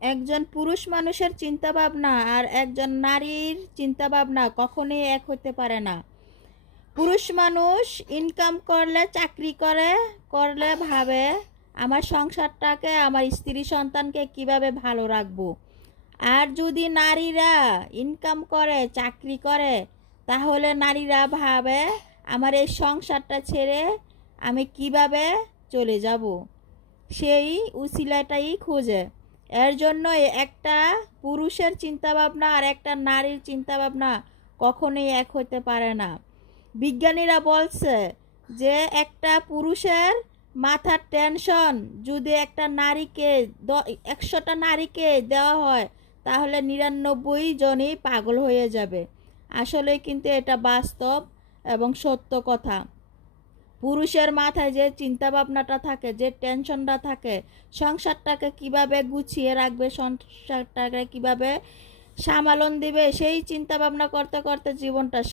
একজন পুরুষ মানুষের চিন্তাভাবনা আর একজন নারীর চিন্তাভাবনা কখনোই এক হতে পারে না। পুরুষ মানুষ ইনকাম করলে, চাকরি করলে ভাবে আমার সংসারটাকে, আমার স্ত্রী সন্তানকে কিভাবে ভালো রাখবো। আর যদি নারীরা ইনকাম করে, চাকরি করে, তাহলে নারীরা ভাবে আমার এই সংসারটা ছেড়ে আমি কিভাবে চলে যাব, সেই উছিলাটাই খোঁজে। এর জন্য একটা পুরুষের চিন্তাভাবনা আর একটা নারীর চিন্তাভাবনা কখনোই এক হতে পারে না। বিজ্ঞানীরা বলছে যে একটা পুরুষের মাথার টেনশন যদি একটা নারীকে 100টা নারীকে দেওয়া হয়, তাহলে 99 জনই পাগল হয়ে যাবে। আসলে কিন্তু এটা বাস্তব এবং সত্য কথা। পুরুষের মাথায় যে চিন্তাভাবনাটা থাকে, যে টেনশনটা থাকে, সংসারটাকে কিভাবে গুছিয়ে রাখবে, সংসারটাকে কিভাবে সামালন দিবে, সেই চিন্তাভাবনা করতে করতে জীবনটা